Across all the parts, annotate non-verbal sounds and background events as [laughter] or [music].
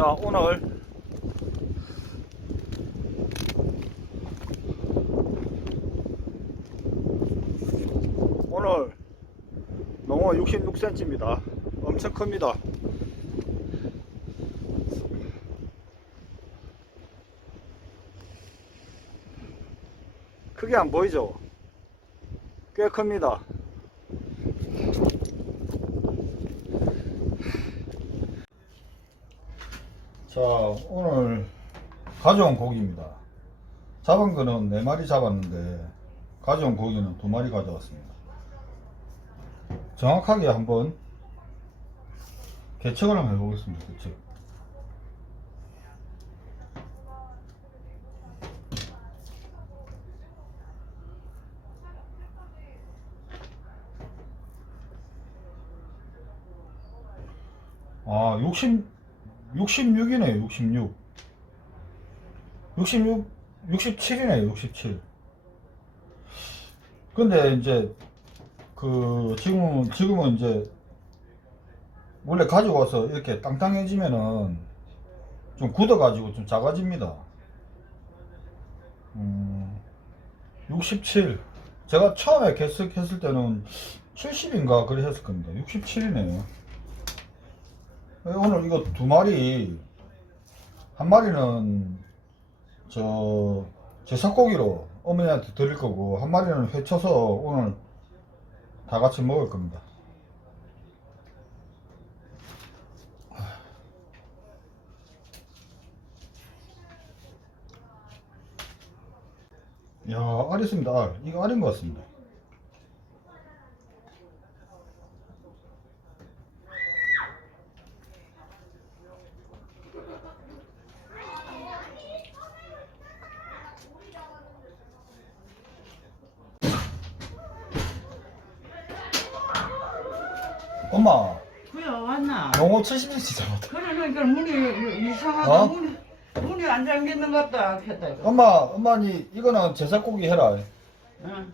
자 오늘 오늘 농어 66cm입니다. 엄청 큽니다. 크게 안 보이죠? 꽤 큽니다 자 오늘 가져온 고기입니다 잡은 거는 4마리 잡았는데 가져온 고기는 두 마리 가져왔습니다. 정확하게 한번 개척을 한번 해보겠습니다. 개척. 아, 60, 66이네, 66. 66, 67이네, 67. 근데 이제, 그, 지금은, 지금은 이제, 원래 가지고 와서 이렇게 땅땅해지면은 좀 굳어가지고 좀 작아집니다. 음, 67. 제가 처음에 개척했을 때는 70인가 그래 했을 겁니다. 67이네요. 오늘 이거 두 마리, 한 마리는 저 제삭고기로 어머니한테 드릴 거고, 한 마리는 회 쳐서 오늘 다 같이 먹을 겁니다. 야, 알있습니다. 알. 이거 알인 것 같습니다. 엄마, 그야 왔나? 영어 70cm 잡았다. 그래 그러니까 문이 이상하다 어? 문이 문이 안 잠기는 것 같다 했다 이거. 엄마, 엄마니 이거는 제삭고기 해라. 응.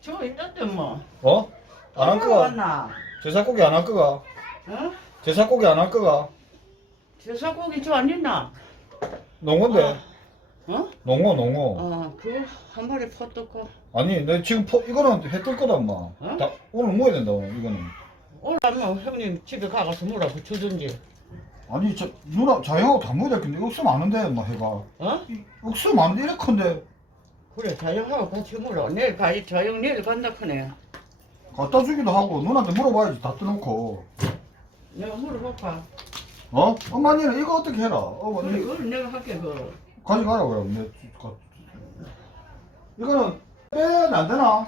저 있던데 뭐. 어? 안할 어디로 거가? 왔나? 제삭고기 안 할 거가? 어? 제삭고기 안 할 거가? 저 소고기 저안 있나? 농어인데. 어? 농어, 농어. 어, 그한 마리 퍼뜨고 아니, 내 지금 포, 이거는 해 뜰 거다, 엄마. 다, 오늘 먹어야 된다, 오늘 이거는. 뭐 형님 집에 가서 뭐라고 주든지. 아니, 저, 누나, 자영하고 다 먹어야 될 텐데, 억수 많은데, 엄마 해봐. 어? 이- 억수 많은데, 이래 큰데, 그래 자영하고 같이 물어. 내일 가지 자영 내일 간다 크네. 갖다 주기도 하고, 누나한테 물어봐야지, 다 떠놓고. 내가 물어볼까? 어? 엄마 니는 이거 어떻게 해라. 어, 그래 니 그걸 내가 할게 그. 가져가라, 그럼. 내, 주- 가- 이거는 빼면 안 되나?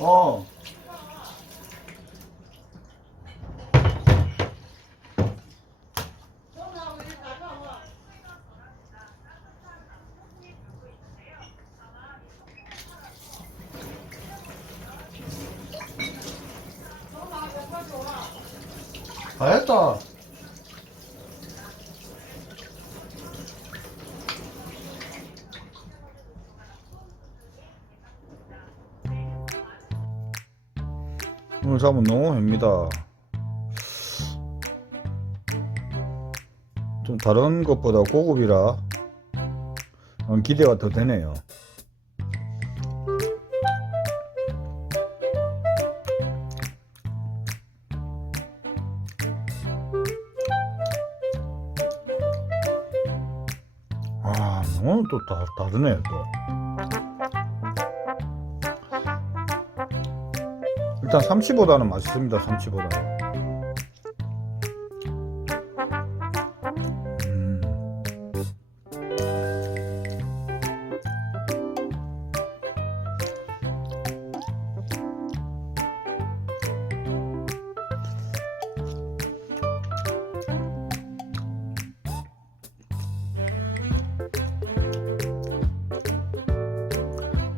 어. 다 했다. 오늘 잡은 농어회입니다. 좀 다른 것보다 고급이라 어, 기대가 더 되네요. 아, 농어는 또 다, 다르네요, 또. 일단 삼치보다는 맛있습니다. 삼치보다. 음.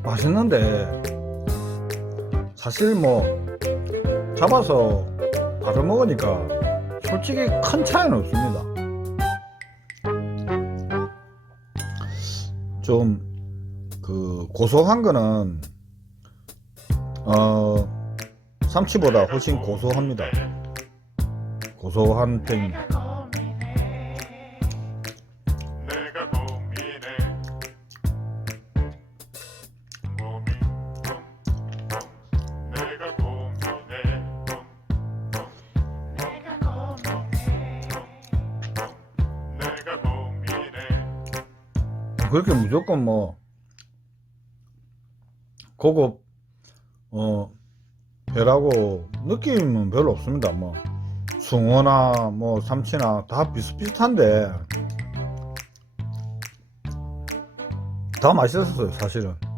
맛있는데 사실 뭐 잡아서 바로 먹으니까 솔직히 큰 차이는 없습니다. 좀 그 고소한 거는 어 삼치보다 훨씬 고소합니다. 고소한 편입니다. 그렇게 무조건 뭐 고급 어 회라고 느낌은 별로 없습니다. 뭐 숭어나 뭐 삼치나 다 비슷비슷한데 다 맛있었어요 사실은.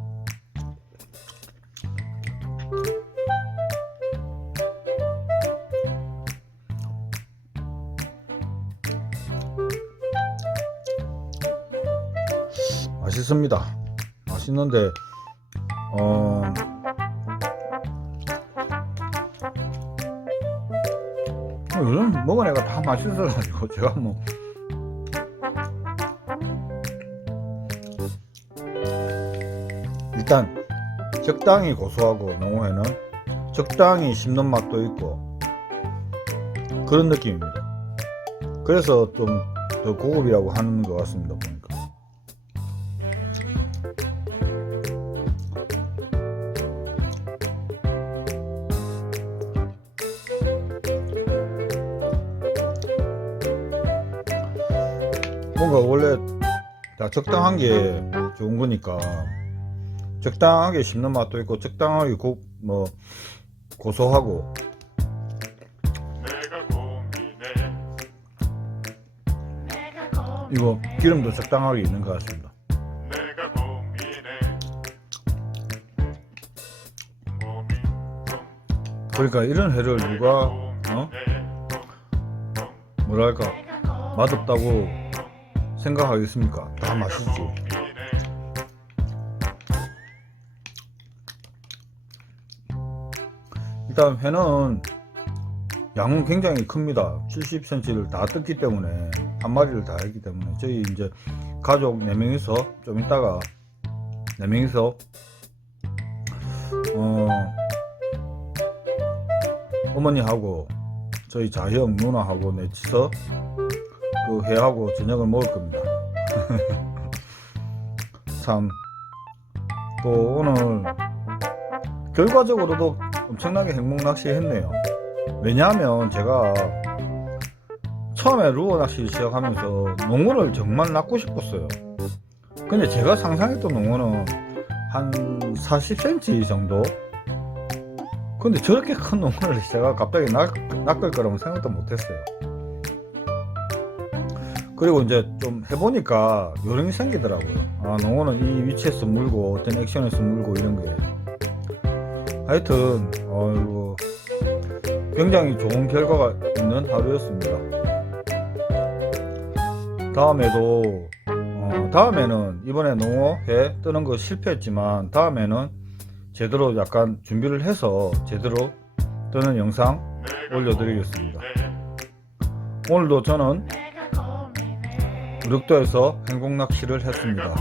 맛있습니다. 맛있는데 어뭐 요즘 먹은 애가 다 맛있어가지고 제가 뭐 일단 적당히 고소하고 농어회는 적당히 씹는 맛도 있고 그런 느낌입니다. 그래서 좀 더 고급이라고 하는 것 같습니다 뭔가 원래 다 적당한 게 좋은 거니까. 적당하게 씹는 맛도 있고 적당하게 고, 뭐 고소하고. 이거 기름도 적당하게 있는 것 같습니다. 그러니까 이런 회를 누가 어? 뭐랄까? 맛없다고 생각하겠습니까? 다 맛있지. 일단 회는 양은 굉장히 큽니다. 70cm를 다 뜯기 때문에 한 마리를 다 했기 때문에 저희 이제 가족 4명이서 좀 이따가 4명이서 어 어머니하고 저희 자형 누나하고 넷이서 그 회하고 저녁을 먹을 겁니다. [laughs] 참 또 오늘 결과적으로도 엄청나게 행복 낚시 했네요. 왜냐하면 제가 처음에 루어 낚시 시작하면서 농어를 정말 낚고 싶었어요. 근데 제가 상상했던 농어는 한 40cm 정도? 근데 저렇게 큰 농어를 [laughs] 제가 갑자기 낚, 낚을 거라고 생각도 못했어요. 그리고 이제 좀 해보니까 요령이 생기더라고요. 아, 농어는 이 위치에서 물고, 어떤 액션에서 물고 이런 게. 하여튼, 어이구, 굉장히 좋은 결과가 있는 하루였습니다. 다음에도, 어, 다음에는 이번에 농어회 뜨는 거 실패했지만, 다음에는 제대로 약간 준비를 해서 제대로 뜨는 영상 올려드리겠습니다. 오늘도 저는 우륙도에서 행복 낚시를 했습니다.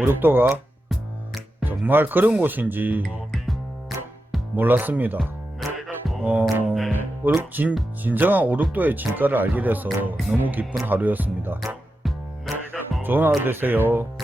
우륙도가 정말 그런 곳인지 몰랐습니다. 어, 오륙, 진, 진정한 오륙도의 진가를 알게 돼서 너무 기쁜 하루였습니다. 좋은 하루 되세요.